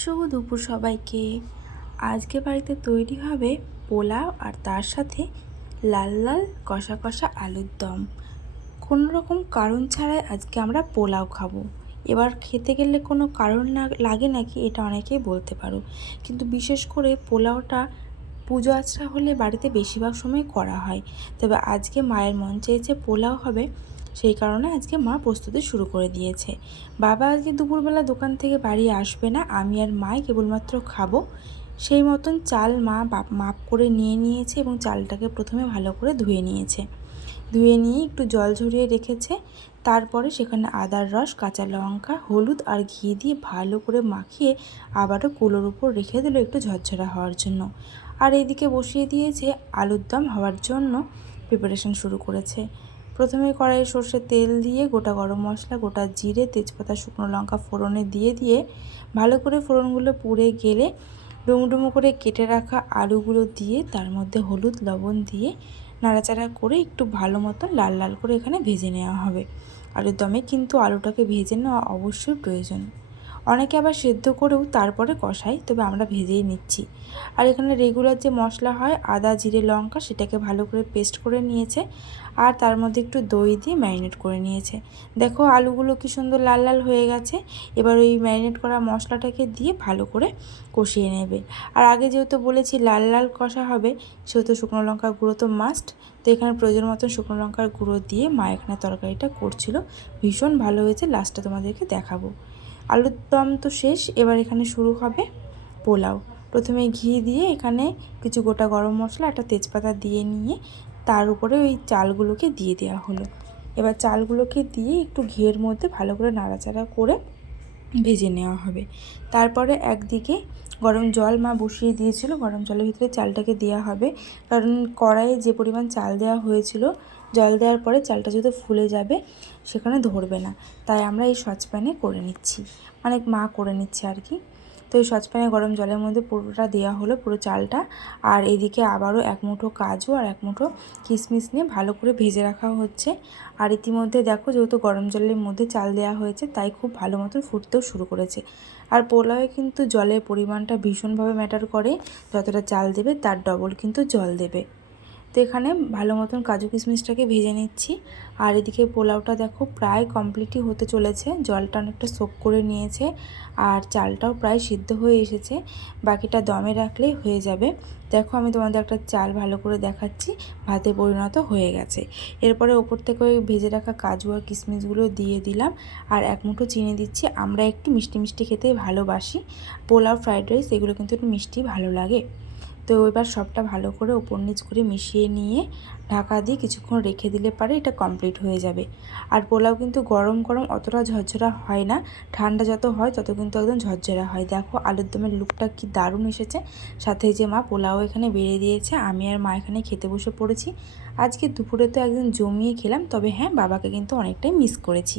শুভ দুপুর সবাইকে। আজকে বাড়িতে তৈরি হবে পোলাও আর তার সাথে লাল লাল কষা কষা আলুর দম। কোনো রকম কারণ ছাড়াই আজকে আমরা পোলাও খাব। এবার খেতে গেলে কোনো কারণ না লাগে নাকি এটা অনেকেই বলতে পারো। কিন্তু বিশেষ করে পোলাওটা পুজো আচরা হলে বাড়িতে বেশিরভাগ সময় করা হয়। তবে আজকে মায়ের মন চেয়েছে পোলাও হবে সেই কারণে আজকে মা প্রস্তুতি শুরু করে দিয়েছে। বাবা আজকে দুপুরবেলা দোকান থেকে বাড়ি আসবে না, আমি আর মাই কেবলমাত্র খাব। সেই মতন চাল মা মাপ করে নিয়ে নিয়েছে এবং চালটাকে প্রথমে ভালো করে ধুয়ে নিয়েছে। ধুয়ে নিয়ে একটু জল ঝরিয়ে রেখেছে, তারপরে সেখানে আদার রস, কাঁচা লঙ্কা, হলুদ আর ঘি দিয়ে ভালো করে মাখিয়ে আবারও কুলোর উপর রেখে দিল একটু ঝরঝরা হওয়ার জন্য। আর এইদিকে বসিয়ে দিয়েছে আলুর দম হওয়ার জন্য প্রিপারেশন শুরু করেছে। প্রথমে কড়াইয়ে সর্ষে তেল দিয়ে গোটা গরম মশলা, গোটা জিরে, তেজপাতা, শুকনো লঙ্কা ফোড়নে দিয়ে দিয়ে ভালো করে ফোড়নগুলো পুড়ে গেলে ডুমডুমো করে কেটে রাখা আলুগুলো দিয়ে তার মধ্যে হলুদ, লবণ দিয়ে নাড়াচাড়া করে একটু ভালো মতো লাল লাল করে এখানে ভেজে নেওয়া হবে। আলুর দমে কিন্তু আলুটাকে ভেজে নেওয়া অবশ্যই প্রয়োজন। অনেকে আবার সেদ্ধ করেও তারপরে কষাই তবে আমরা ভেজেই নিচ্ছি। আর এখানে রেগুলার যে মশলা হয়, আদা, জিরে, লঙ্কা, সেটাকে ভালো করে পেস্ট করে নিয়েছে। আর তার মধ্যে একটু দই দিয়ে ম্যারিনেট করে নিয়েছে। দেখো আলুগুলো কি সুন্দর লাল লাল হয়ে গেছে। এবার ওই ম্যারিনেট করা মশলাটাকে দিয়ে ভালো করে কষিয়ে নেবে। আর আগে যেহেতু বলেছি লাল লাল কষা হবে, সেহেতু শুকনো লঙ্কার গুঁড়ো তো মাস্ট তো এখানে প্রয়োজন মতন শুকনো লঙ্কার গুঁড়ো দিয়ে মা এখানে তরকারিটা করছিল। ভীষণ ভালো হয়েছে লাস্টটা তোমাদেরকে দেখাবো। আলুর দম তো শেষ, এবার এখানে শুরু হবে পোলাও। প্রথমে ঘি দিয়ে এখানে কিছু গোটা গরম মশলা, একটা তেজপাতা দিয়ে নিয়ে তার উপরে ওই চালগুলোকে দিয়ে দেওয়া হলো। এবার চালগুলোকে দিয়ে একটু ঘিয়ের মধ্যে ভালো করে নাড়াচাড়া করে ভেজে নেওয়া হবে। তারপরে একদিকে গরম জল মা বসিয়ে দিয়েছিল, গরম জলের ভিতরে চালটাকে দেওয়া হবে। কারণ কড়াইয়ে যে পরিমাণ চাল দেওয়া হয়েছিল জল দেওয়ার পরে চালটা যদি ফুলে যাবে, সেখানে ধরবে না। তাই আমরা এই সচপ্যানে করে নিচ্ছি। মানে মা করে নিচ্ছে আর কি। তো এই সচপ্যানে গরম জলের মধ্যে পুরোটা দেওয়া হলো, পুরো চালটা। আর এদিকে আবারও এক মুঠো কাজু আর এক মুঠো কিশমিশ নিয়ে ভালো করে ভেজে রাখা হচ্ছে। আর ইতিমধ্যে দেখো যেহেতু গরম জলের মধ্যে চাল দেওয়া হয়েছে, তাই খুব ভালো মতন ফুটতেও শুরু করেছে। আর পোলাওয়ে কিন্তু জলের পরিমাণটা ভীষণভাবে ম্যাটার করে। যতটা চাল দেবে, তার ডবল কিন্তু জল দেবে। তো এখানে ভালো মতন কাজু কিশমিশটাকে ভেজে নিচ্ছি। আর এদিকে পোলাওটা দেখো প্রায় কমপ্লিটই হতে চলেছে। জলটা অনেকটা সোক করে নিয়েছে আর চালটাও প্রায় সিদ্ধ হয়ে এসেছে। বাকিটা দমে রাখলেই হয়ে যাবে। দেখো আমি তোমাদের একটা চাল ভালো করে দেখাচ্ছি। ভাতে পরিণত হয়ে গেছে। এরপরে ওপর থেকে ওই ভেজে রাখা কাজু আর কিশমিশগুলো দিয়ে দিলাম। আর এক মুঠো চিনি দিচ্ছি। আমরা একটু মিষ্টি মিষ্টি খেতে ভালোবাসি। পোলাও ফ্রাইড রাইস এগুলো কিন্তু একটু মিষ্টি ভালো লাগে। তো এবার সবটা ভালো করে ওপর নিচ করে মিশিয়ে নিয়ে ঢাকা দিয়ে কিছুক্ষণ রেখে দিলে পারে এটা কমপ্লিট হয়ে যাবে। আর পোলাও কিন্তু গরম গরম অতটা ঝরঝরা হয় না। ঠান্ডা যত হয় তত কিন্তু একদম ঝরঝরা হয়। দেখো আলুর দমের লুকটা কি দারুণ এসেছে। সাথে যে মা পোলাও এখানে বেড়ে দিয়েছে। আমি আর মা এখানে খেতে বসে পড়েছি। আজকে দুপুরে তো একদম জমিয়ে খেলাম। তবে হ্যাঁ বাবাকে কিন্তু অনেকটাই মিস করেছি।